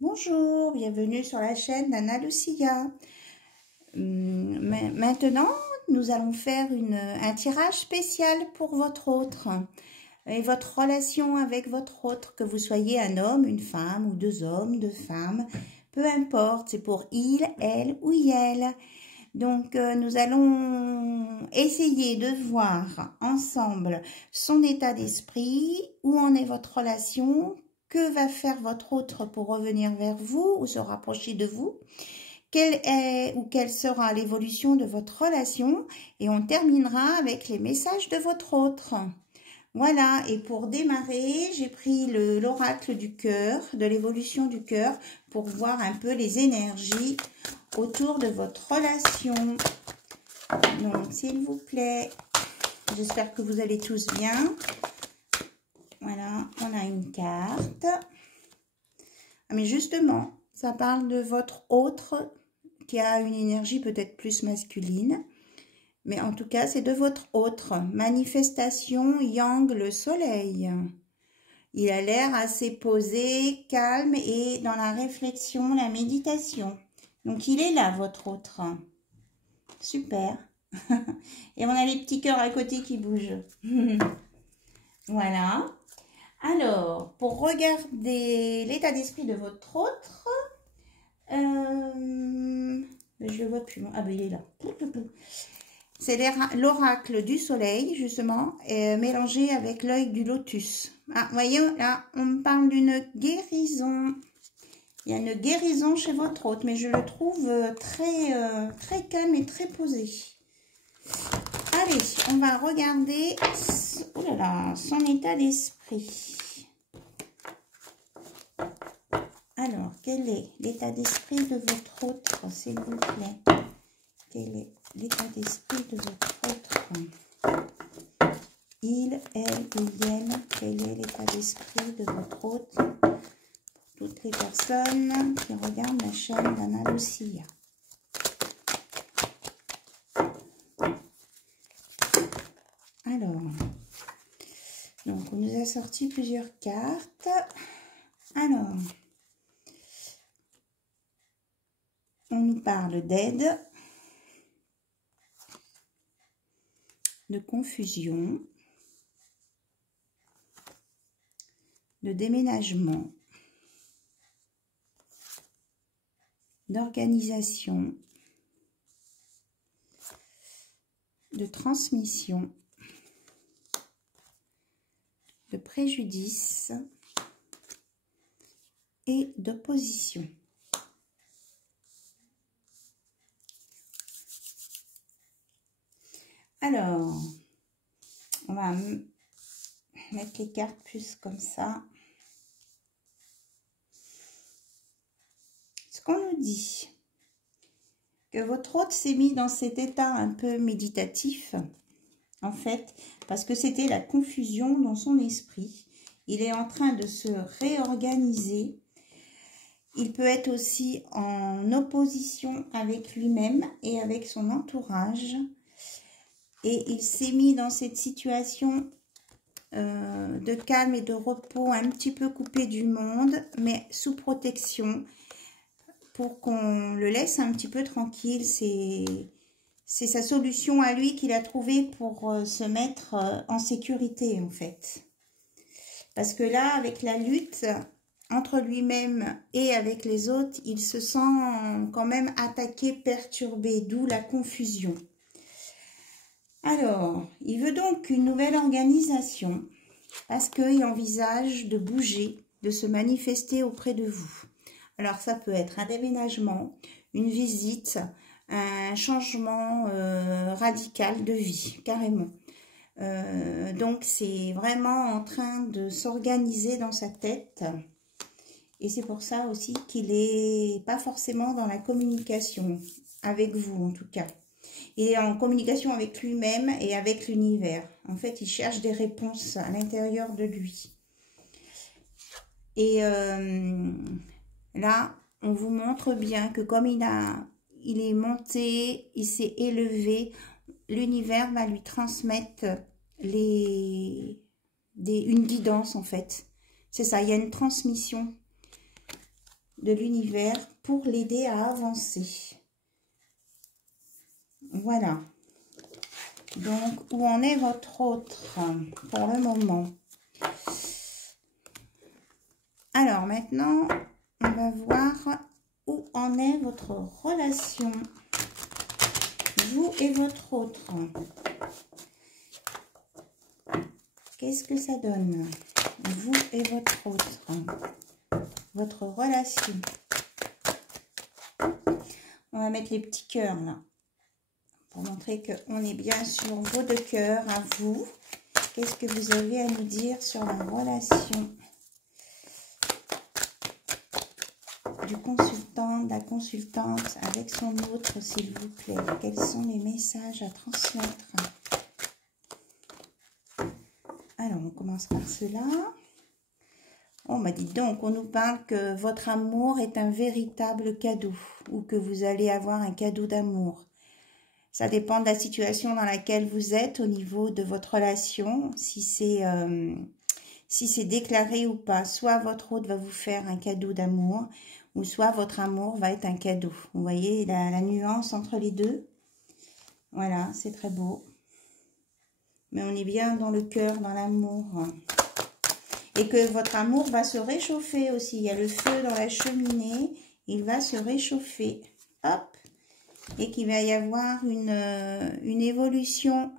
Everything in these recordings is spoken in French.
Bonjour, bienvenue sur la chaîne d'Anna Lucia. Maintenant, nous allons faire un tirage spécial pour votre autre et votre relation avec votre autre, que vous soyez un homme, une femme ou deux hommes, deux femmes, peu importe, c'est pour il, elle ou yel. Donc, nous allons essayer de voir ensemble son état d'esprit, où en est votre relation, que va faire votre autre pour revenir vers vous ou se rapprocher de vous, quelle est ou quelle sera l'évolution de votre relation, et on terminera avec les messages de votre autre. Voilà, et pour démarrer, j'ai pris l'oracle du cœur, de l'évolution du cœur, pour voir un peu les énergies autour de votre relation. Donc, s'il vous plaît, j'espère que vous allez tous bien. Voilà, on a une carte. Mais justement, ça parle de votre autre qui a une énergie peut-être plus masculine. Mais en tout cas, c'est de votre autre. Manifestation Yang, le soleil. Il a l'air assez posé, calme et dans la réflexion, la méditation. Donc, il est là, votre autre. Super. Et on a les petits cœurs à côté qui bougent. Voilà. Alors, pour regarder l'état d'esprit de votre autre, je le vois plus. Ah ben, il est là. C'est l'oracle du soleil, justement, mélangé avec l'œil du lotus. Ah, voyez, là, on me parle d'une guérison. Il y a une guérison chez votre autre, mais je le trouve très calme et très posé. Allez, on va regarder oh là là, son état d'esprit. Alors, quel est l'état d'esprit de votre autre, s'il vous plaît? Quel est l'état d'esprit de votre autre? Il, elle ou yen, quel est l'état d'esprit de votre autre? Toutes les personnes qui regardent la chaîne d'Anna Lucia. Alors, donc on nous a sorti plusieurs cartes. Alors, on nous parle d'aide, de confusion, de déménagement, d'organisation, de transmission, de préjudice et d'opposition. Alors, on va mettre les cartes plus comme ça. Ce qu'on nous dit, que votre hôte s'est mis dans cet état un peu méditatif, en fait, parce que c'était la confusion dans son esprit. Il est en train de se réorganiser. Il peut être aussi en opposition avec lui-même et avec son entourage. Et il s'est mis dans cette situation de calme et de repos, un petit peu coupé du monde, mais sous protection, pour qu'on le laisse un petit peu tranquille. C'est sa solution à lui qu'il a trouvée pour se mettre en sécurité, en fait. Parce que là, avec la lutte entre lui-même et avec les autres, il se sent quand même attaqué, perturbé, d'où la confusion. Alors, il veut donc une nouvelle organisation parce qu'il envisage de bouger, de se manifester auprès de vous. Alors, ça peut être un déménagement, une visite, un changement radical de vie, carrément. Donc, c'est vraiment en train de s'organiser dans sa tête. Et c'est pour ça aussi qu'il n'est pas forcément dans la communication, avec vous en tout cas. Il est en communication avec lui-même et avec l'univers. En fait, il cherche des réponses à l'intérieur de lui. Et là, on vous montre bien que comme il est monté, il s'est élevé, l'univers va lui transmettre une guidance en fait. C'est ça, il y a une transmission. de l'univers pour l'aider à avancer. Voilà. Donc, où en est votre autre pour le moment? Alors, maintenant, on va voir où en est votre relation, vous et votre autre. Qu'est-ce que ça donne, vous et votre autre, votre relation? On va mettre les petits cœurs là, pour montrer qu'on est bien sur vos deux cœurs à vous. Qu'est-ce que vous avez à nous dire sur la relation du consultant, de la consultante avec son autre, s'il vous plaît? Quels sont les messages à transmettre? Alors, on commence par cela. Oh, bah dites donc, on nous parle que votre amour est un véritable cadeau, ou que vous allez avoir un cadeau d'amour. Ça dépend de la situation dans laquelle vous êtes au niveau de votre relation, si c'est déclaré ou pas. Soit votre autre va vous faire un cadeau d'amour, ou soit votre amour va être un cadeau. Vous voyez la nuance entre les deux? Voilà, c'est très beau. Mais on est bien dans le cœur, dans l'amour. Et que votre amour va se réchauffer aussi. Il y a le feu dans la cheminée, il va se réchauffer. Hop! Et qu'il va y avoir une évolution,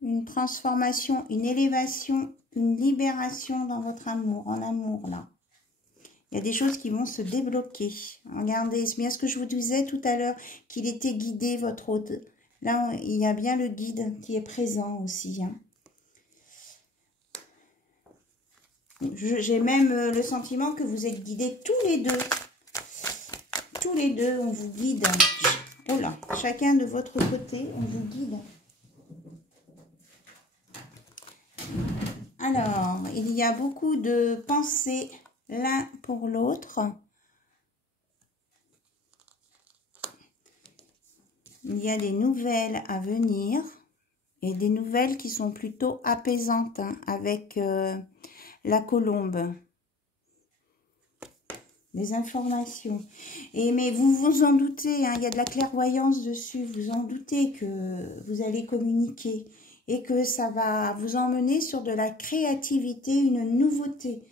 une transformation, une élévation, une libération dans votre amour, en amour là. Il y a des choses qui vont se débloquer. Regardez, c'est bien ce que je vous disais tout à l'heure, qu'il était guidé, votre hôte. Là, il y a bien le guide qui est présent aussi. Hein. J'ai même le sentiment que vous êtes guidés tous les deux. Tous les deux, on vous guide. Oh là, chacun de votre côté, on vous guide. Alors, il y a beaucoup de pensées l'un pour l'autre. Il y a des nouvelles à venir et des nouvelles qui sont plutôt apaisantes hein, avec la colombe. Des informations. Mais vous vous en doutez, hein, il y a de la clairvoyance dessus, vous en doutez que vous allez communiquer et que ça va vous emmener sur de la créativité, une nouveauté.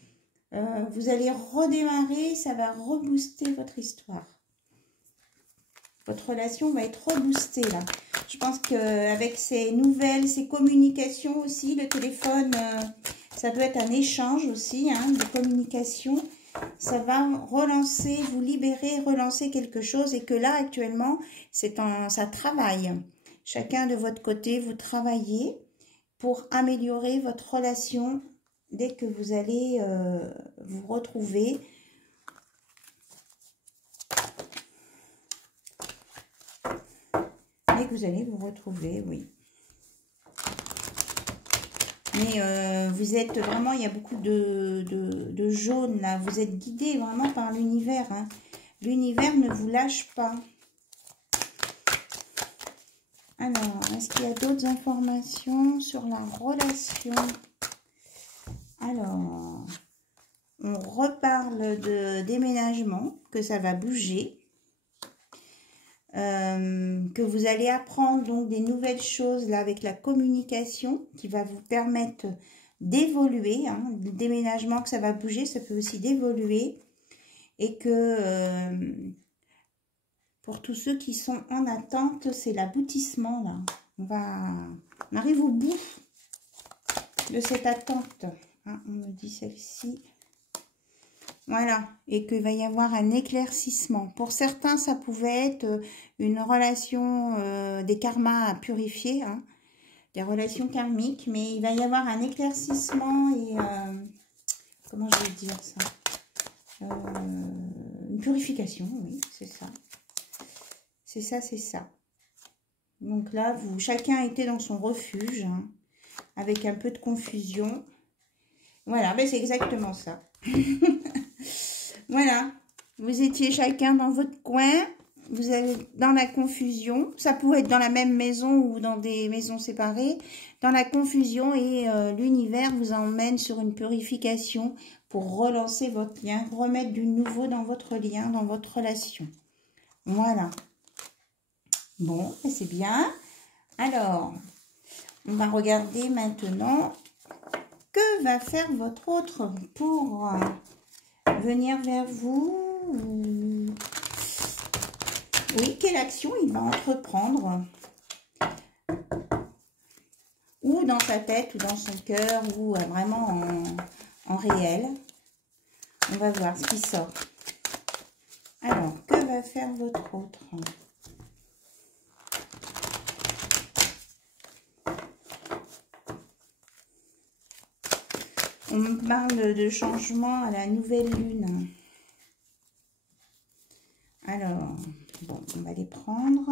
Vous allez redémarrer, ça va rebooster votre histoire. Votre relation va être reboostée là. Je pense qu'avec ces nouvelles, ces communications aussi, le téléphone, ça peut être un échange aussi hein, de communication. Ça va relancer, vous libérer, relancer quelque chose et que là actuellement, ça travaille. Chacun de votre côté, vous travaillez pour améliorer votre relation dès que vous allez vous retrouver. Dès que vous allez vous retrouver, oui. Mais vous êtes vraiment, il y a beaucoup de jaune là. Vous êtes guidé vraiment par l'univers. Hein. L'univers ne vous lâche pas. Alors, est-ce qu'il y a d'autres informations sur la relation? Alors, on reparle de déménagement, que ça va bouger. Que vous allez apprendre donc des nouvelles choses là avec la communication qui va vous permettre d'évoluer. Hein, le déménagement, que ça va bouger, ça peut aussi d'évoluer. Et que pour tous ceux qui sont en attente, c'est l'aboutissement là. On arrive au bout de cette attente. Hein, on me dit celle-ci. Voilà, et qu'il va y avoir un éclaircissement. Pour certains, ça pouvait être une relation, des karmas à purifier, hein, des relations karmiques, mais il va y avoir un éclaircissement et, comment je vais dire ça, une purification, oui, c'est ça. C'est ça, c'est ça. Donc là, chacun était dans son refuge, hein, avec un peu de confusion. Voilà, mais c'est exactement ça. Voilà, vous étiez chacun dans votre coin, vous êtes dans la confusion, ça pourrait être dans la même maison ou dans des maisons séparées, dans la confusion et l'univers vous emmène sur une purification pour relancer votre lien, remettre du nouveau dans votre lien, dans votre relation. Voilà. Bon, c'est bien. Alors, on va regarder maintenant que va faire votre autre pour venir vers vous. Oui, quelle action il va entreprendre? Ou dans sa tête, ou dans son cœur, ou vraiment en réel. On va voir ce qui sort. Alors, que va faire votre autre? On me parle de changement à la nouvelle lune. Alors, bon, on va les prendre.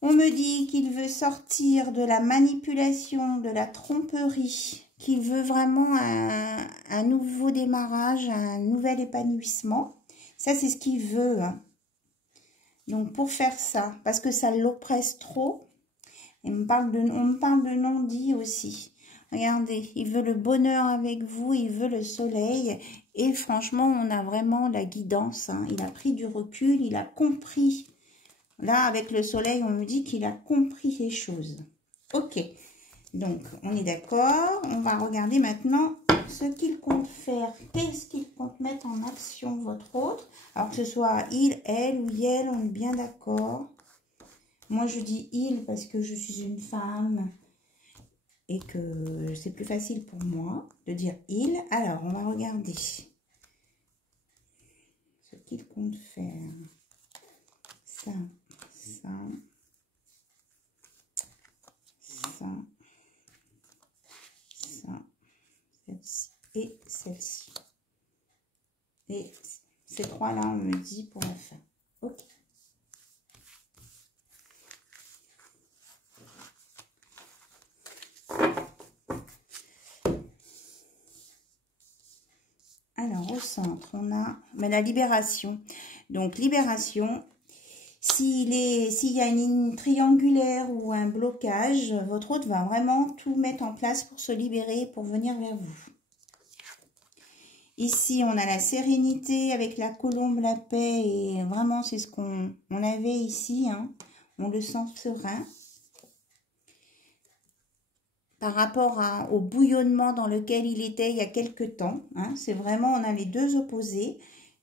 On me dit qu'il veut sortir de la manipulation, de la tromperie, qu'il veut vraiment un nouveau démarrage, un nouvel épanouissement. Ça, c'est ce qu'il veut. Hein. Donc, pour faire ça, parce que ça l'oppresse trop, on me parle de non-dit aussi. Regardez, il veut le bonheur avec vous, il veut le soleil. Et franchement, on a vraiment la guidance. Hein. Il a pris du recul, il a compris. Là, avec le soleil, on me dit qu'il a compris les choses. Ok, donc on est d'accord. On va regarder maintenant ce qu'il compte faire. Qu'est-ce qu'il compte mettre en action, votre autre? Alors que ce soit il, elle ou yel, on est bien d'accord. Moi, je dis il parce que je suis une femme et que c'est plus facile pour moi de dire il. Alors, on va regarder ce qu'il compte faire. Ça, ça, ça, ça, celle-ci et celle-ci. Et ces trois-là, on me dit pour la fin. Ok. Alors, au centre, on a la libération. Donc, libération, s'il y a une ligne triangulaire ou un blocage, votre autre va vraiment tout mettre en place pour se libérer, pour venir vers vous. Ici, on a la sérénité avec la colombe, la paix, et vraiment, c'est ce qu'on avait ici. Hein. On le sent serein. Par rapport au bouillonnement dans lequel il était il y a quelques temps. Hein, c'est vraiment, on a les deux opposés.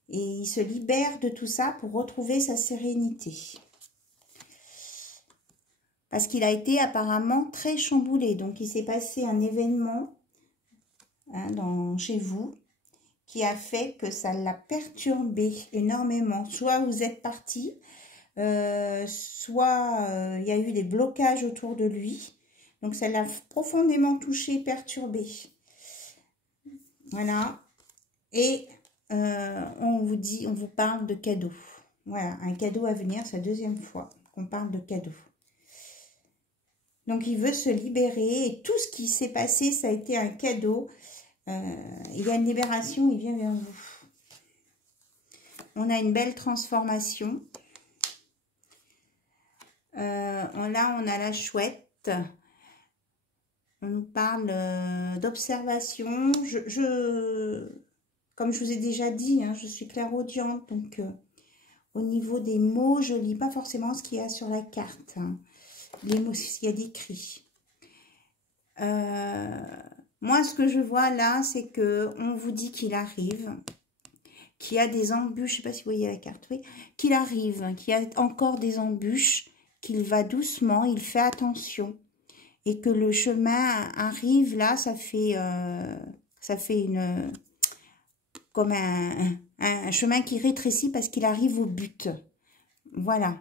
Et il se libère de tout ça pour retrouver sa sérénité. Parce qu'il a été apparemment très chamboulé. Donc, il s'est passé un événement hein, chez vous qui a fait que ça l'a perturbé énormément. Soit vous êtes parti, soit il y a eu des blocages autour de lui. Donc, ça l'a profondément touché, perturbé. Voilà. Et on vous parle de cadeau. Voilà, un cadeau à venir, c'est la deuxième fois qu'on parle de cadeau. Donc, il veut se libérer. Et tout ce qui s'est passé, ça a été un cadeau. Il y a une libération, il vient vers vous. On a une belle transformation. Là, on a la chouette. On nous parle d'observation. Comme je vous ai déjà dit, hein, je suis clairaudiente. Donc, au niveau des mots, je ne lis pas forcément ce qu'il y a sur la carte. Hein. Les mots, ce qu'il y a d'écrit. Moi, ce que je vois là, c'est qu'on vous dit qu'il arrive, qu'il y a des embûches. Je ne sais pas si vous voyez la carte. Oui, qu'il arrive, qu'il y a encore des embûches, qu'il va doucement, il fait attention. Et que le chemin arrive là, ça fait comme un chemin qui rétrécit parce qu'il arrive au but. Voilà.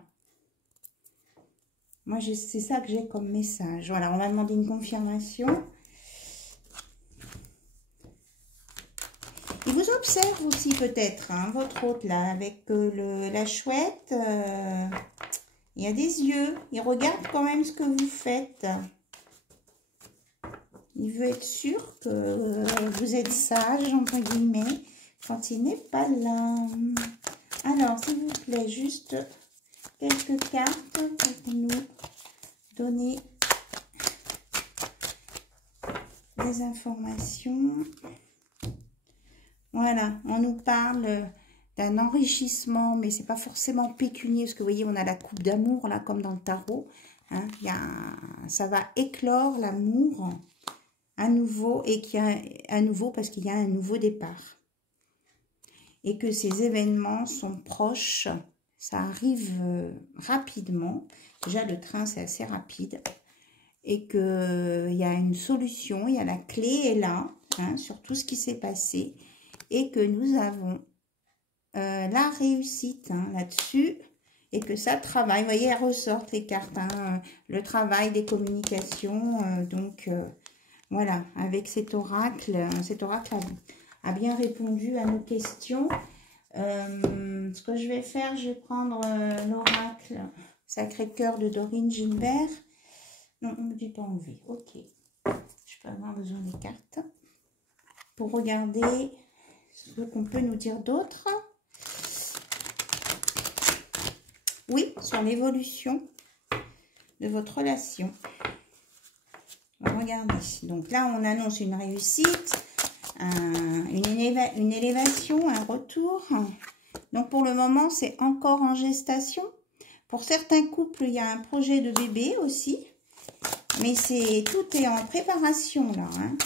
Moi, c'est ça que j'ai comme message. Voilà, on va demander une confirmation. Il vous observe aussi peut-être, hein, votre hôte là, avec la chouette. Il y a des yeux. Il regarde quand même ce que vous faites. Il veut être sûr que vous êtes sage, entre guillemets, quand il n'est pas là. Alors, s'il vous plaît, juste quelques cartes pour nous donner des informations. Voilà, on nous parle d'un enrichissement, mais c'est pas forcément pécunier, parce que vous voyez, on a la coupe d'amour, là, comme dans le tarot. Hein, ça va éclore l'amour à nouveau, et qu'il y a à nouveau, parce qu'il y a un nouveau départ. Et que ces événements sont proches, ça arrive rapidement. Déjà, le train, c'est assez rapide. Et qu'il y a une solution, il y a la clé est là, hein, sur tout ce qui s'est passé. Et que nous avons la réussite hein, là-dessus. Et que ça travaille. Vous voyez, elles ressortent les cartes. Hein, le travail des communications. Voilà, avec cet oracle a bien répondu à nos questions. Ce que je vais faire, je vais prendre l'oracle Sacré-Cœur de Dorine Gilbert. Non, on ne me dit pas enlever. Ok. Je peux avoir besoin des cartes pour regarder ce qu'on peut nous dire d'autre. Oui, sur l'évolution de votre relation. On va regarder. Donc là, on annonce une réussite, une élévation, un retour. Donc pour le moment, c'est encore en gestation. Pour certains couples, il y a un projet de bébé aussi. Mais tout est en préparation là. Hein.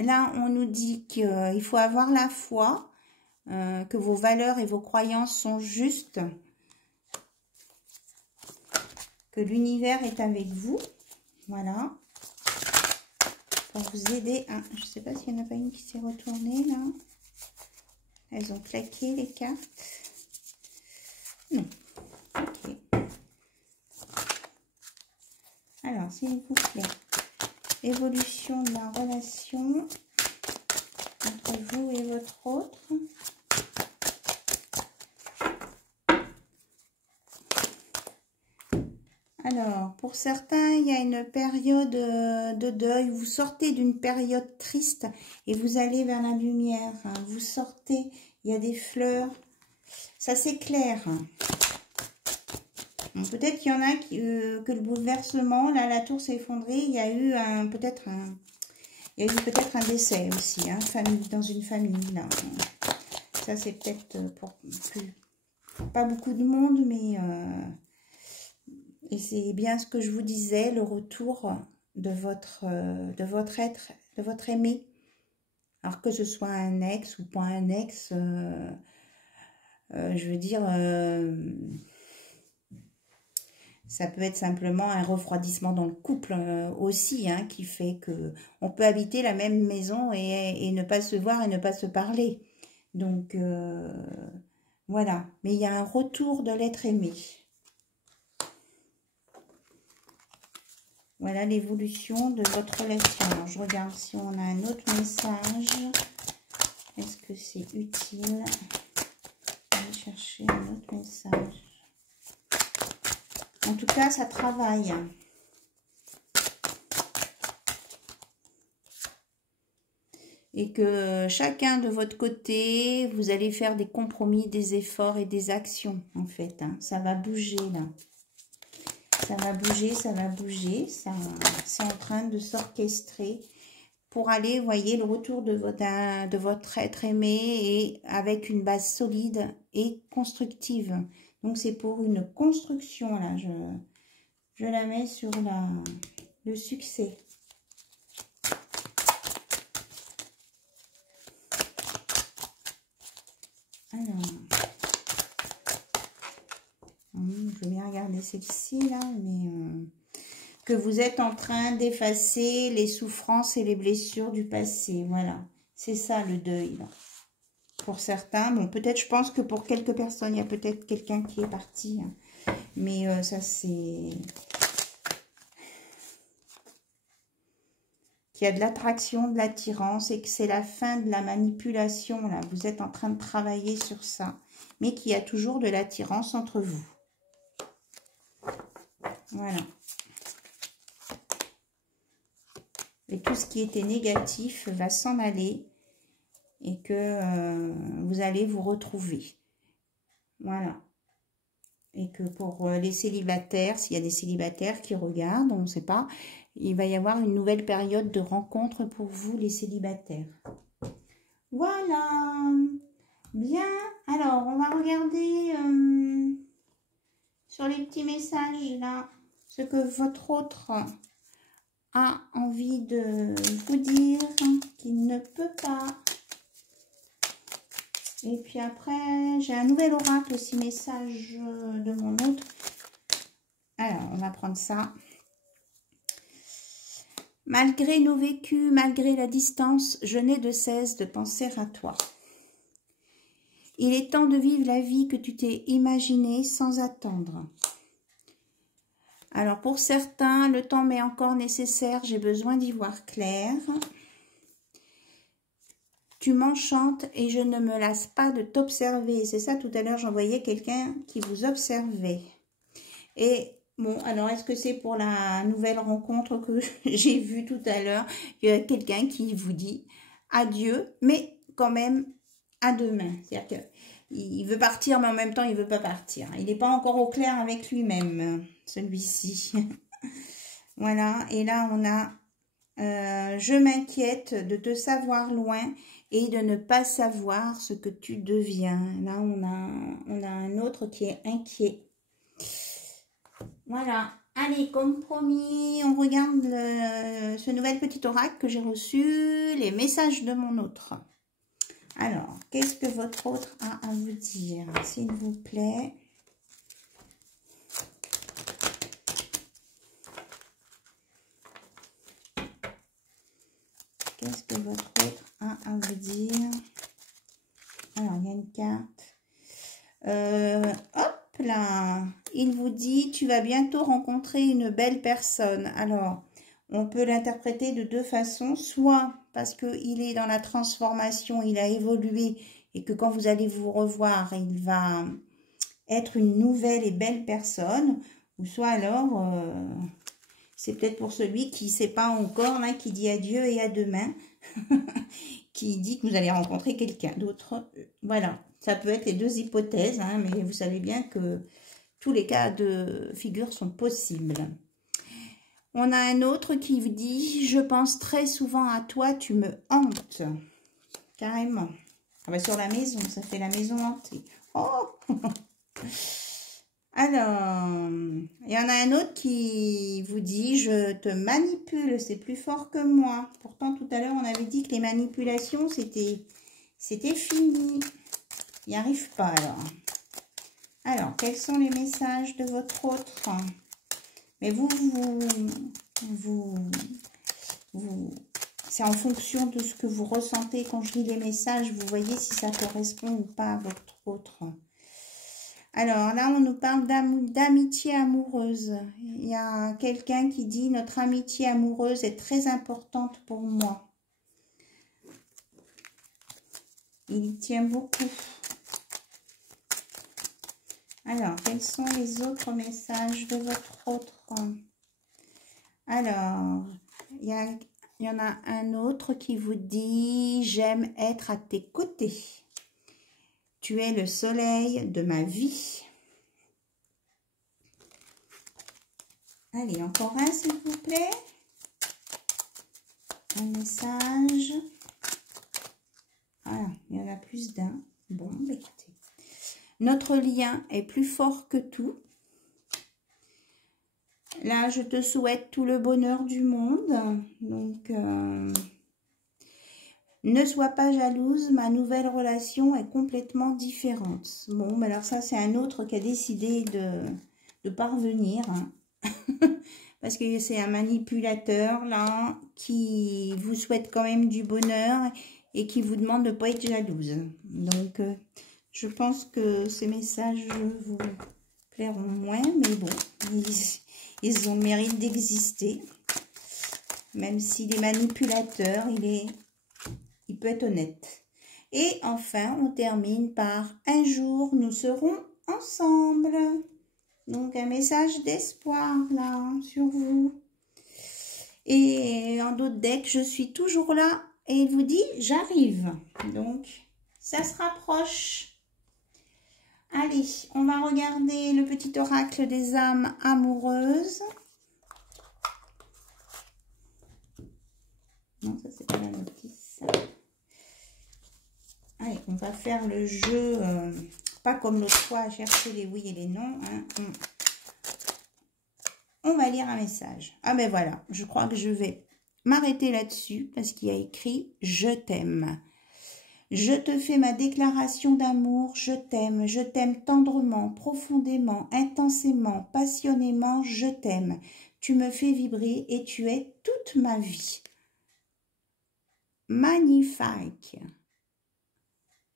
Là, on nous dit qu'il faut avoir la foi, que vos valeurs et vos croyances sont justes, que l'univers est avec vous. Voilà. Pour vous aider. Ah, je ne sais pas s'il n'y en a pas une qui s'est retournée là. Elles ont claqué les cartes. Non. Ok. Alors, s'il vous plaît. Évolution de la relation entre vous et votre autre. Alors, pour certains, il y a une période de deuil. Vous sortez d'une période triste et vous allez vers la lumière. Vous sortez, il y a des fleurs. Ça s'éclaire. Peut-être qu'il y en a que le bouleversement, là, la tour s'est effondrée. Il y a eu peut-être un décès aussi, hein, dans une famille. Là. Ça, c'est peut-être pour pas beaucoup de monde, mais... et c'est bien ce que je vous disais, le retour de votre être, de votre aimé. Alors que ce soit un ex ou pas un ex, je veux dire, ça peut être simplement un refroidissement dans le couple aussi, hein, qui fait que on peut habiter la même maison et ne pas se voir et ne pas se parler. Donc, voilà. Mais il y a un retour de l'être aimé. Voilà l'évolution de votre relation. Alors, je regarde si on a un autre message. Est-ce que c'est utile? Je vais chercher un autre message. En tout cas, ça travaille. Et que chacun de votre côté, vous allez faire des compromis, des efforts et des actions, en fait. Hein. Ça va bouger, là. Ça va bouger, ça va bouger. C'est en train de s'orchestrer pour aller, vous voyez, le retour de votre être aimé et avec une base solide et constructive. Donc, c'est pour une construction, là. Je la mets sur le succès. Alors, je vais bien regarder celle-ci, là, mais que vous êtes en train d'effacer les souffrances et les blessures du passé. Voilà, c'est ça le deuil, là. Pour certains, bon, peut-être, je pense que pour quelques personnes, il y a peut-être quelqu'un qui est parti. Hein. Mais ça, c'est... qu'il y a de l'attraction, de l'attirance et que c'est la fin de la manipulation, là. Vous êtes en train de travailler sur ça. Mais qu'il y a toujours de l'attirance entre vous. Voilà. Et tout ce qui était négatif va s'en aller. Et que vous allez vous retrouver. Voilà. Et que pour les célibataires, s'il y a des célibataires qui regardent, on ne sait pas, il va y avoir une nouvelle période de rencontre pour vous, les célibataires. Voilà. Bien. Alors, on va regarder sur les petits messages, là, ce que votre autre a envie de vous dire, qu'il ne peut pas. Et puis après, j'ai un nouvel oracle aussi, message de mon autre. Alors, on va prendre ça. Malgré nos vécus, malgré la distance, je n'ai de cesse de penser à toi. Il est temps de vivre la vie que tu t'es imaginée sans attendre. Alors, pour certains, le temps m'est encore nécessaire, j'ai besoin d'y voir clair. Tu m'enchantes et je ne me lasse pas de t'observer. C'est ça, tout à l'heure, j'envoyais quelqu'un qui vous observait. Et bon, alors, est-ce que c'est pour la nouvelle rencontre que j'ai vue tout à l'heure? Il y a quelqu'un qui vous dit adieu, mais quand même à demain. C'est-à-dire qu'il veut partir, mais en même temps, il ne veut pas partir. Il n'est pas encore au clair avec lui-même, celui-ci. Voilà, et là, on a je m'inquiète de te savoir loin et de ne pas savoir ce que tu deviens. Là, on a un autre qui est inquiet. Voilà. Allez, comme promis, on regarde ce nouvel petit oracle que j'ai reçu, les messages de mon autre. Alors, qu'est-ce que votre autre a à vous dire, s'il vous plaît? Qu'est-ce que votre autre a à vous dire? Alors, il y a une carte. Hop là, il vous dit, tu vas bientôt rencontrer une belle personne. Alors, on peut l'interpréter de deux façons. Soit parce qu'il est dans la transformation, il a évolué et que quand vous allez vous revoir, il va être une nouvelle et belle personne. Ou soit alors, c'est peut-être pour celui qui ne sait pas encore, là, qui dit adieu et à demain, qui dit que vous allez rencontrer quelqu'un d'autre. Voilà, ça peut être les deux hypothèses, hein, mais vous savez bien que tous les cas de figure sont possibles. On a un autre qui vous dit « Je pense très souvent à toi, tu me hantes. » Carrément. Ah bah sur la maison, ça fait la maison hantée. Oh. Alors, il y en a un autre qui vous dit « Je te manipule, c'est plus fort que moi. » Pourtant, tout à l'heure, on avait dit que les manipulations, c'était fini. Il n'y arrive pas, alors. Alors, quels sont les messages de votre autre? Mais c'est en fonction de ce que vous ressentez. Quand je lis les messages, vous voyez si ça correspond ou pas à votre autre. Alors là, on nous parle d'amitié amoureuse. Il y a quelqu'un qui dit « Notre amitié amoureuse est très importante pour moi. » Il y tient beaucoup. Alors, quels sont les autres messages de votre autre? Alors, il y en a un autre qui vous dit « J'aime être à tes côtés. Tu es le soleil de ma vie. » Allez, encore un, s'il vous plaît. Un message. Voilà, il y en a plus d'un. Bon, écoutez. Notre lien est plus fort que tout. Là, je te souhaite tout le bonheur du monde. Donc, ne sois pas jalouse, ma nouvelle relation est complètement différente. Bon, mais alors ça, c'est un autre qui a décidé de parvenir. Hein. Parce que c'est un manipulateur, là, qui vous souhaite quand même du bonheur et qui vous demande de ne pas être jalouse. Donc, je pense que ces messages vous plairont moins, mais bon, ils ont le mérite d'exister. Même s'il est manipulateur, il peut être honnête. Et enfin, on termine par « Un jour, nous serons ensemble ». Donc, un message d'espoir, là, sur vous. Et en d'autres decks, je suis toujours là. Et il vous dit, j'arrive. Donc, ça se rapproche. Allez, on va regarder le petit oracle des âmes amoureuses. Non, ça c'est pas la notice. Allez, on va faire le jeu, pas comme l'autre fois, à chercher les oui et les non. Hein. On va lire un message. Ah ben voilà, je crois que je vais m'arrêter là-dessus parce qu'il y a écrit « Je t'aime ». Je te fais ma déclaration d'amour, je t'aime tendrement, profondément, intensément, passionnément, je t'aime. Tu me fais vibrer et tu es toute ma vie. Magnifique.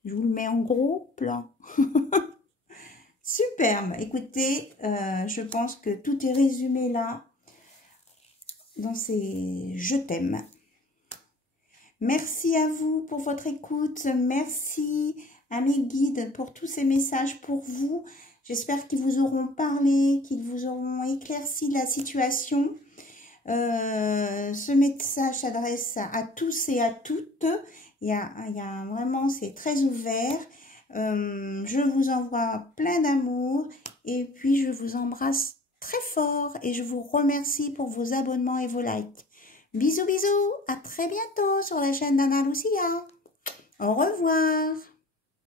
Je vous le mets en gros plan. Superbe. Écoutez, je pense que tout est résumé là dans ces « Je t'aime ». Merci à vous pour votre écoute. Merci à mes guides pour tous ces messages pour vous. J'espère qu'ils vous auront parlé, qu'ils vous auront éclairci la situation. Ce message s'adresse à tous et à toutes. Il y a vraiment, c'est très ouvert. Je vous envoie plein d'amour et puis je vous embrasse très fort et je vous remercie pour vos abonnements et vos likes. Bisous, bisous, à très bientôt sur la chaîne d'Anna Lucia. Au revoir.